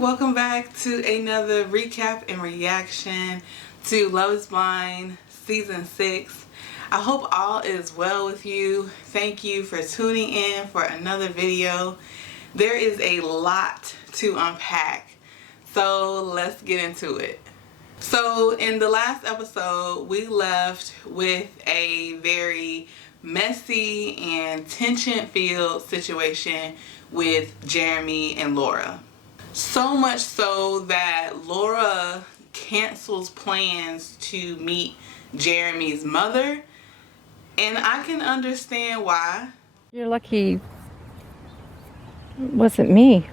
welcome back to another recap and reaction to Love is Blind Season 6. I hope all is well with you. Thank you for tuning in for another video. There is a lot to unpack, so let's get into it. So in the last episode, we left with a very messy and tension-filled situation with Jeremy and Laura. So much so that Laura cancels plans to meet Jeremy's mother, and I can understand why. You're lucky it wasn't me.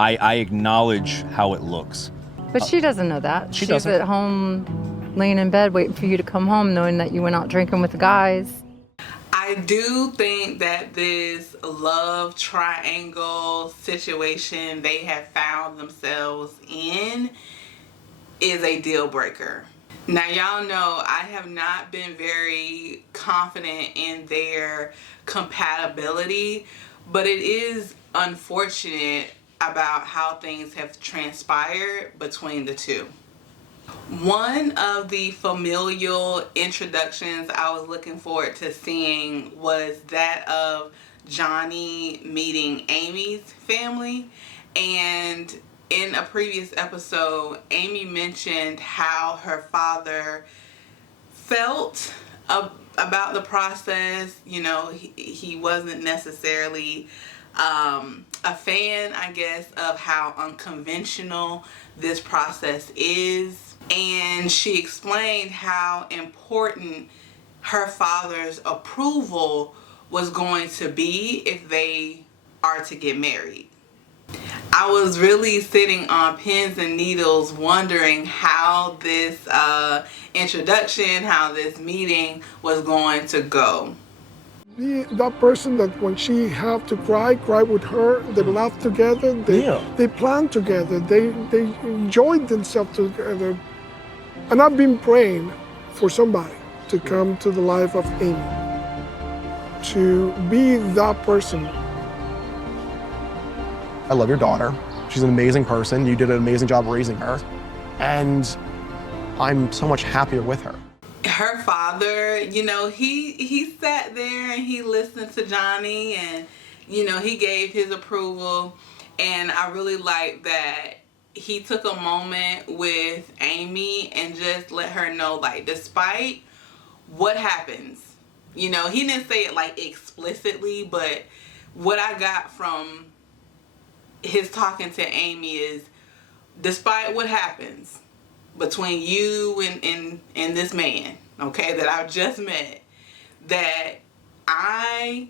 I acknowledge how it looks. But she doesn't know that. She She's doesn't. at home laying in bed waiting for you to come home knowing that you went out drinking with the guys. I do think that this love triangle situation they have found themselves in is a deal breaker. Now, y'all know I have not been very confident in their compatibility, but it is unfortunate about how things have transpired between the two. One of the familial introductions I was looking forward to seeing was that of Johnny meeting Amy's family. And in a previous episode, Amy mentioned how her father felt about the process. You know, he wasn't necessarily a fan, I guess, of how unconventional this process is. And she explained how important her father's approval was going to be if they are to get married. I was really sitting on pins and needles wondering how this introduction, how this meeting was going to go. Be that person that when she have to cry with her, they laugh together, they plan together, they enjoyed themselves together. And I've been praying for somebody to come to the life of Amy, to be that person. I love your daughter. She's an amazing person. You did an amazing job raising her. And I'm so much happier with her. Her father, you know, he sat there and he listened to Johnny and, you know, he gave his approval. And I really like that he took a moment with Amy and just let her know, like, despite what happens, you know, he didn't say it like explicitly, but what I got from his talking to Amy is, despite what happens between you and this man, okay, that I've just met, that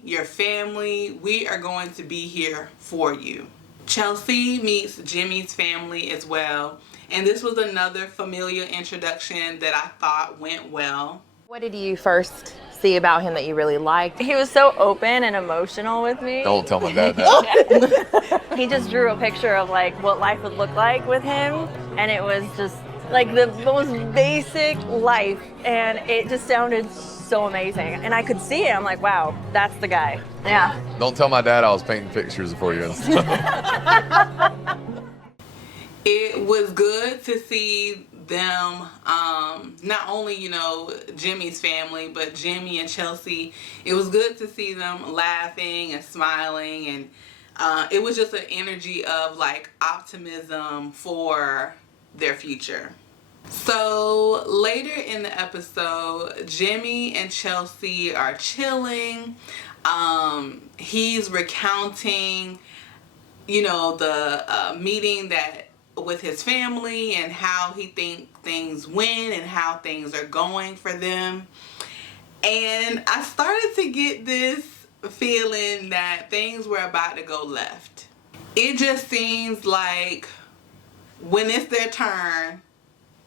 your family, we are going to be here for you. Chelsea meets Jimmy's family as well, and this was another familiar introduction that I thought went well. What did you first see about him that you really liked? He was so open and emotional with me. Don't tell my dad that. He just drew a picture of like what life would look like with him, and it was just like the most basic life, and it just sounded so amazing. And I could see it. I'm like, wow, that's the guy. Yeah. Don't tell my dad I was painting pictures for you and stuff. It was good to see them, not only, you know, Jimmy's family, but Jimmy and Chelsea. It was good to see them laughing and smiling, and it was just an energy of like optimism for their future. So later in the episode, Jimmy and Chelsea are chilling. He's recounting, you know, the meeting that with his family and how he thinks things went and how things are going for them. And I started to get this feeling that things were about to go left. It just seems like when it's their turn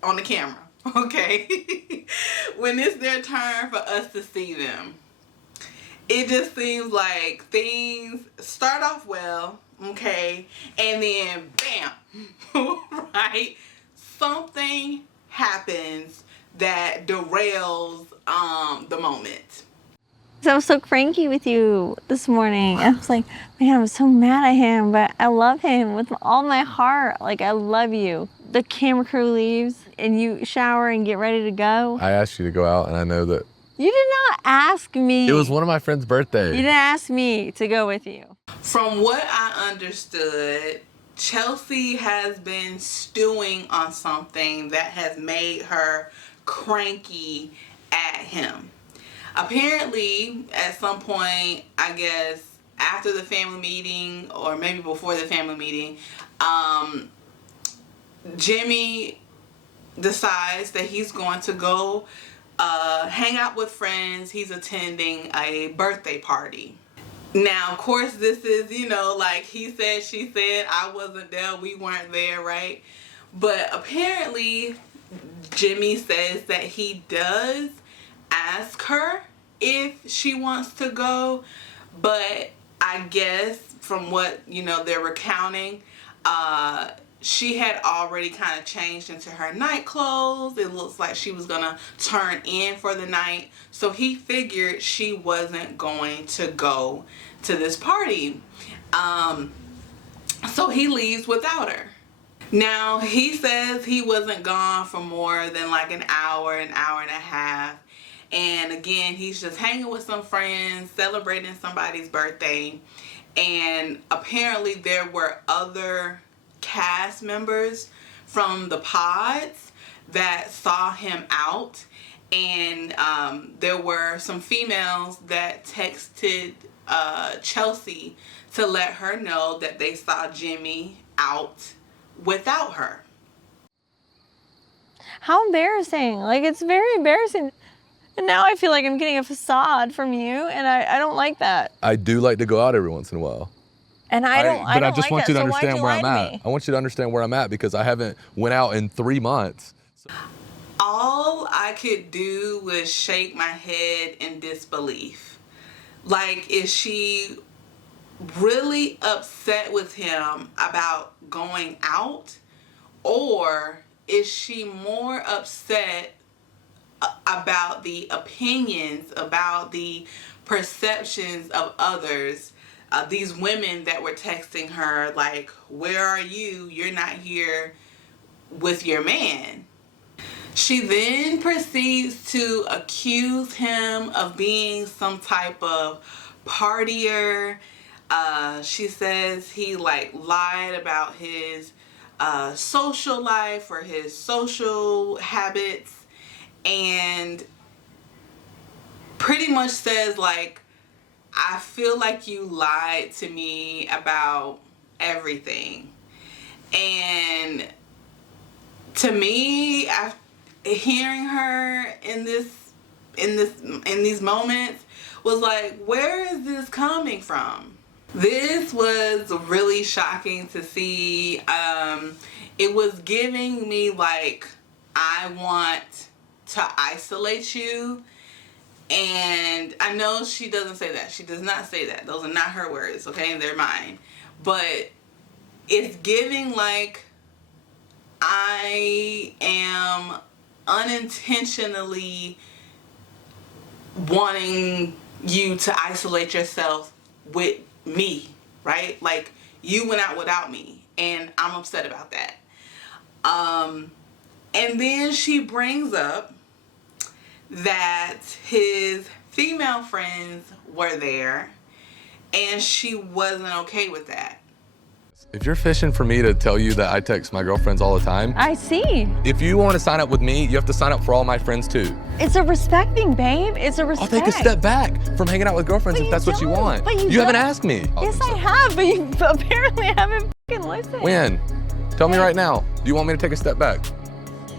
on the camera, okay? When it's their turn for us to see them, it just seems like things start off well, okay, and then bam, right? Something happens that derails the moment. 'Cause I was so cranky with you this morning. I was like, man, I was so mad at him, but I love him with all my heart. Like, I love you. The camera crew leaves and you shower and get ready to go. I asked you to go out, and I know that You did not ask me. it was one of my friend's birthdays. You didn't ask me to go with you. From what I understood, Chelsea has been stewing on something that has made her cranky at him. Apparently, at some point, I guess, after the family meeting, or maybe before the family meeting, Jimmy decides that he's going to go hang out with friends. He's attending a birthday party. Now, of course, this is, like he said, she said, I wasn't there, we weren't there, right? But apparently, Jimmy says that he does ask her if she wants to go, but I guess from what, they're recounting, she had already kind of changed into her night clothes. It looks like she was gonna turn in for the night, so he figured she wasn't going to go to this party, so he leaves without her. Now, he says he wasn't gone for more than like an hour and a half. And again, he's just hanging with some friends, celebrating somebody's birthday. And apparently there were other cast members from the pods that saw him out. And there were some females that texted Chelsea to let her know that they saw Jimmy out without her. How embarrassing. Like, it's very embarrassing. And now I feel like I'm getting a facade from you, and I don't like that. I do like to go out every once in a while. And I don't But I just like want you to that, so understand why'd you where lie I'm to at. me? I want you to understand where I'm at because I haven't went out in 3 months. All I could do was shake my head in disbelief. Like, is she really upset with him about going out? Or is she more upset about the opinions, about the perceptions of others? These women that were texting her like, where are you? You're not here with your man. She then proceeds to accuse him of being some type of partier. She says he lied about his social life or his social habits, and pretty much says I feel like you lied to me about everything. And to me, after hearing her in these moments was like, where is this coming from? This was really shocking to see. It was giving me like, I want to isolate you. And I know she doesn't say that. She does not say that. Those are not her words, okay? They're mine. But it's giving like, I am unintentionally wanting you to isolate yourself with me, right? Like, you went out without me, and I'm upset about that. And then she brings up that his female friends were there, and she wasn't okay with that. If you're fishing for me to tell you that I text my girlfriends all the time, I see. if you want to sign up with me, you have to sign up for all my friends too. It's a respecting, babe. It's a respect. I'll take a step back from hanging out with girlfriends if that's what you want. But you haven't asked me. Yes, I have, but you apparently haven't fucking listened. When? Tell me right now. Do you want me to take a step back?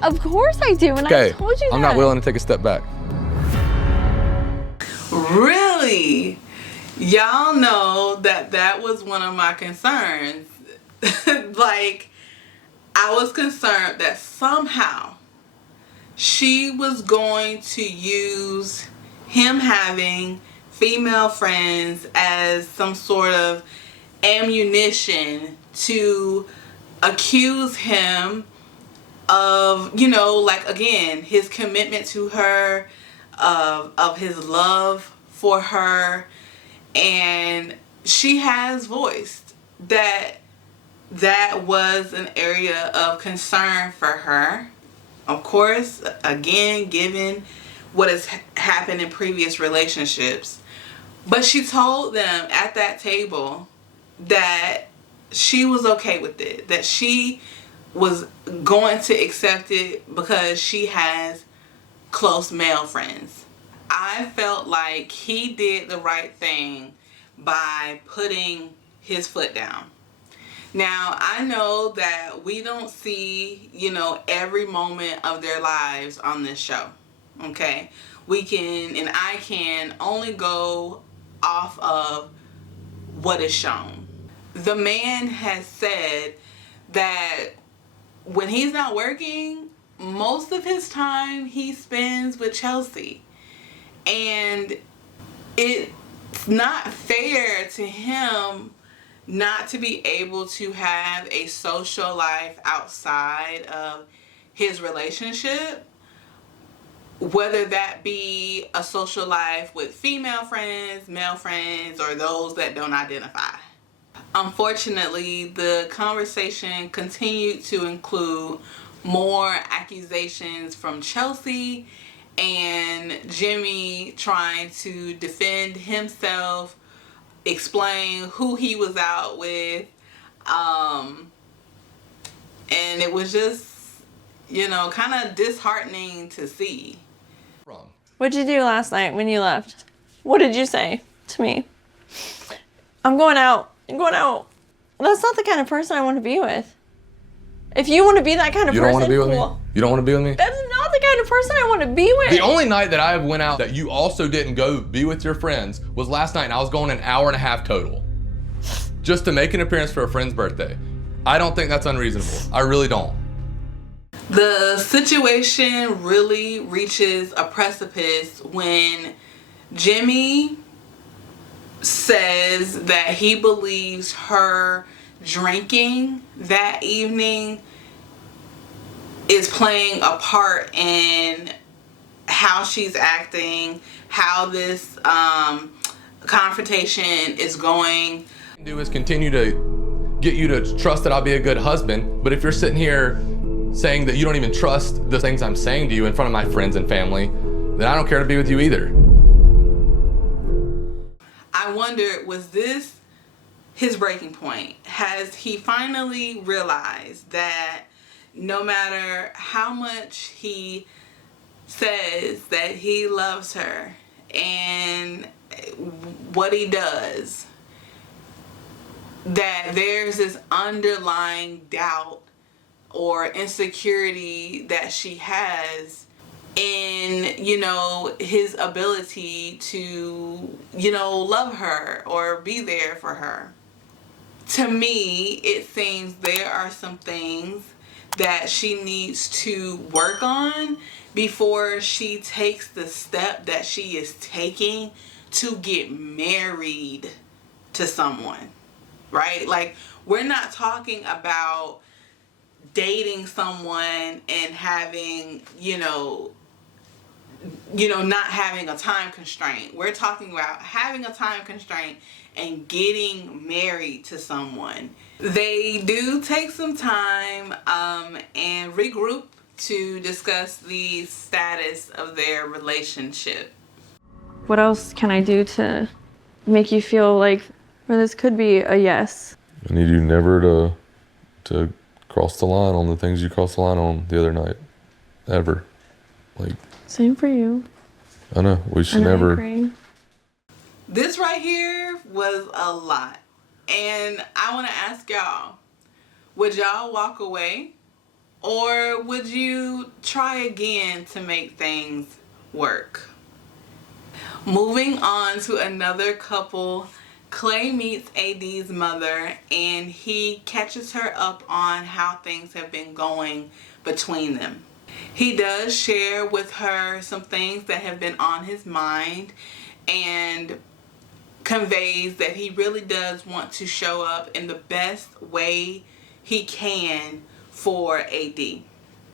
Of course I do, and Okay, I told you that. I'm not willing to take a step back. Really? Y'all know that was one of my concerns. Like, I was concerned that somehow she was going to use him having female friends as some sort of ammunition to accuse him of, again, his commitment to her, of his love for her, and she has voiced that that was an area of concern for her. Of course, again, given what has happened in previous relationships. But she told them at that table that she was okay with it, that she was going to accept it because she has close male friends. I felt like he did the right thing by putting his foot down. Now, I know that we don't see, every moment of their lives on this show, okay? We can, and I can only go off of what is shown. The man has said that when he's not working, most of his time he spends with Chelsea. And it's not fair to him not to be able to have a social life outside of his relationship, whether that be a social life with female friends, male friends, or those that don't identify. Unfortunately, the conversation continued to include more accusations from Chelsea and Jimmy trying to defend himself, explain who he was out with, and it was just, kind of disheartening to see. What'd you do last night when you left? What did you say to me? I'm going out. That's not the kind of person I want to be with. If you want to be that kind of person, You don't want to be with cool. me? You don't want to be with me? That's not the kind of person I want to be with. The only night that I went out that you also didn't go be with your friends was last night, and I was going an hour and a half total. Just to make an appearance for a friend's birthday. I don't think that's unreasonable. I really don't. The situation really reaches a precipice when Jimmy says that he believes her drinking that evening is playing a part in how she's acting, how this confrontation is going. Do is continue to get you to trust that I'll be a good husband, but if you're sitting here saying that you don't even trust the things I'm saying to you in front of my friends and family, then I don't care to be with you either. I wonder, was this his breaking point? Has he finally realized that no matter how much he says that he loves her and what he does, that there's this underlying doubt or insecurity that she has in, his ability to, love her or be there for her? To me, it seems there are some things that she needs to work on before she takes the step that she is taking to get married to someone, right? Like, we're not talking about dating someone and having, not having a time constraint. We're talking about having a time constraint and getting married to someone. They do take some time and regroup to discuss the status of their relationship. What else can I do to make you feel like, or this could be a yes? I need you never to cross the line on the things you crossed the line on the other night. Ever. Same for you. I know, we should never. Agree. This right here was a lot. And I want to ask y'all, would y'all walk away? Or would you try again to make things work? Moving on to another couple, Clay meets AD's mother and he catches her up on how things have been going between them. He does share with her some things that have been on his mind and conveys that he really does want to show up in the best way he can for AD. I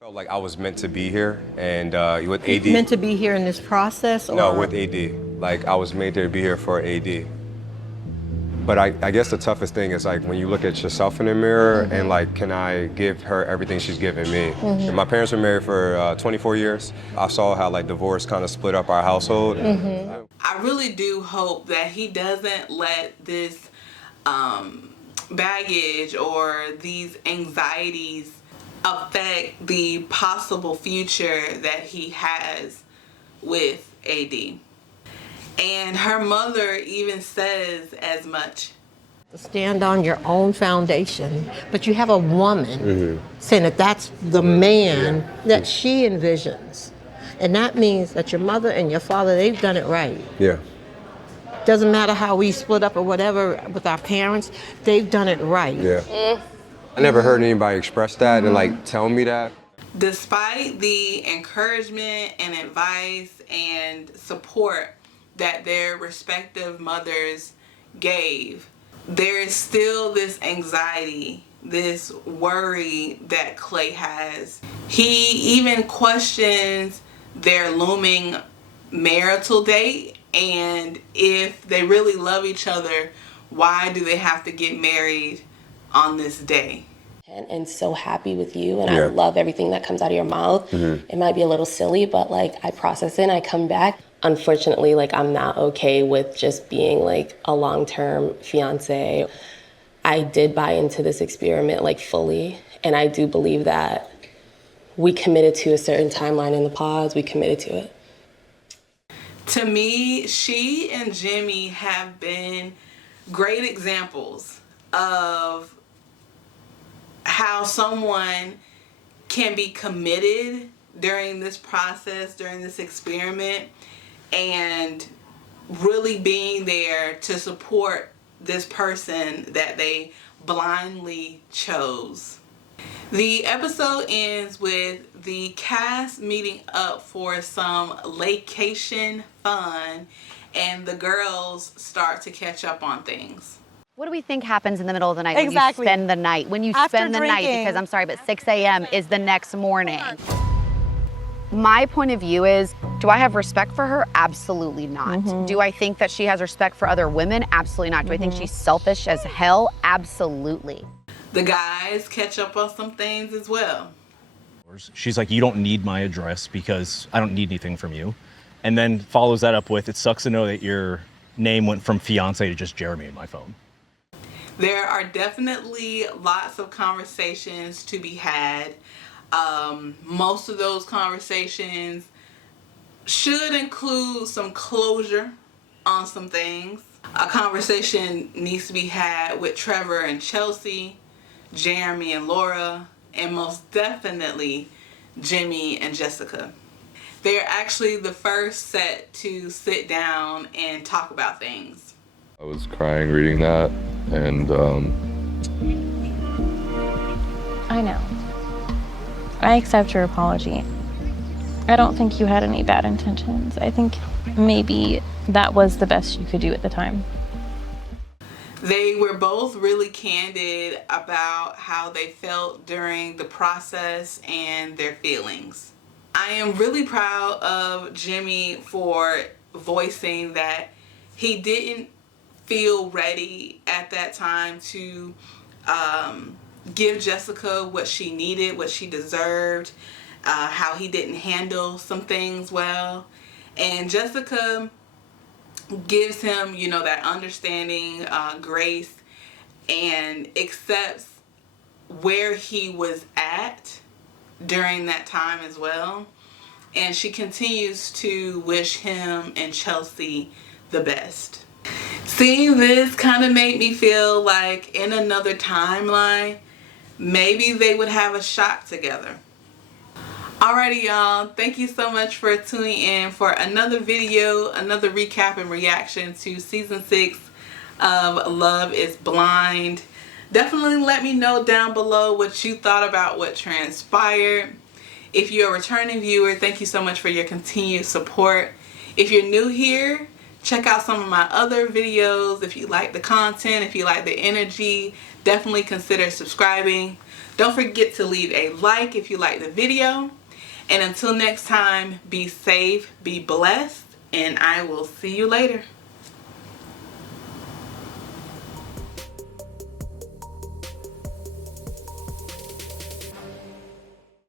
felt like I was meant to be here, and with AD. Meant to be here in this process? No, with AD. Like, I was made to be here for AD. But I guess the toughest thing is like when you look at yourself in the mirror and like, can I give her everything she's given me? And my parents were married for 24 years. I saw how like divorce kind of split up our household. I really do hope that he doesn't let this baggage or these anxieties affect the possible future that he has with AD. And her mother even says as much. Stand on your own foundation, but you have a woman saying that that's the man that she envisions. And that means that your mother and your father, they've done it right. Yeah. Doesn't matter how we split up or whatever with our parents, they've done it right. Yeah. I never heard anybody express that and like tell me that. Despite the encouragement and advice and support that their respective mothers gave, there is still this anxiety, this worry that Clay has. He even questions their looming marital date, and if they really love each other, why do they have to get married on this day? And so happy with you, and I love everything that comes out of your mouth. It might be a little silly, but like I process it and I come back. Unfortunately, like I'm not okay with just being like a long-term fiance. I did buy into this experiment like fully, and I do believe that we committed to a certain timeline in the pause. We committed to it. To me, she and Jimmy have been great examples of how someone can be committed during this process, during this experiment, and really being there to support this person that they blindly chose. The episode ends with the cast meeting up for some vacation fun, and the girls start to catch up on things. What do we think happens in the middle of the night Exactly. when you spend the night? When you After spend the night, drinking. because I'm sorry, but 6 a.m. is the next morning. My point of view is, do I have respect for her? Absolutely not. Do I think that she has respect for other women? Absolutely not. Do I think she's selfish as hell? Absolutely. The guys catch up on some things as well. She's like, you don't need my address because I don't need anything from you. And then follows that up with, it sucks to know that your name went from fiance to just Jeremy in my phone. There are definitely lots of conversations to be had. Most of those conversations should include some closure on some things. A conversation needs to be had with Trevor and Chelsea, Jeremy and Laura, and most definitely Jimmy and Jessica. They're actually the first set to sit down and talk about things. I was crying reading that, and I know. I accept your apology. I don't think you had any bad intentions. I think maybe that was the best you could do at the time. They were both really candid about how they felt during the process and their feelings. I am really proud of Jimmy for voicing that he didn't feel ready at that time to give Jessica what she needed, what she deserved, how he didn't handle some things well. And Jessica gives him, you know, that understanding, grace, and accepts where he was at during that time as well. And she continues to wish him and Chelsea the best. Seeing this kind of made me feel like in another timeline, maybe they would have a shot together. Alrighty, y'all. Thank you so much for tuning in for another video, another recap and reaction to season 6 of Love is Blind. Definitely let me know down below what you thought about what transpired. If you're a returning viewer, thank you so much for your continued support. If you're new here, check out some of my other videos. If you like the content, if you like the energy, definitely consider subscribing. Don't forget to leave a like if you like the video. And until next time, be safe, be blessed, and I will see you later.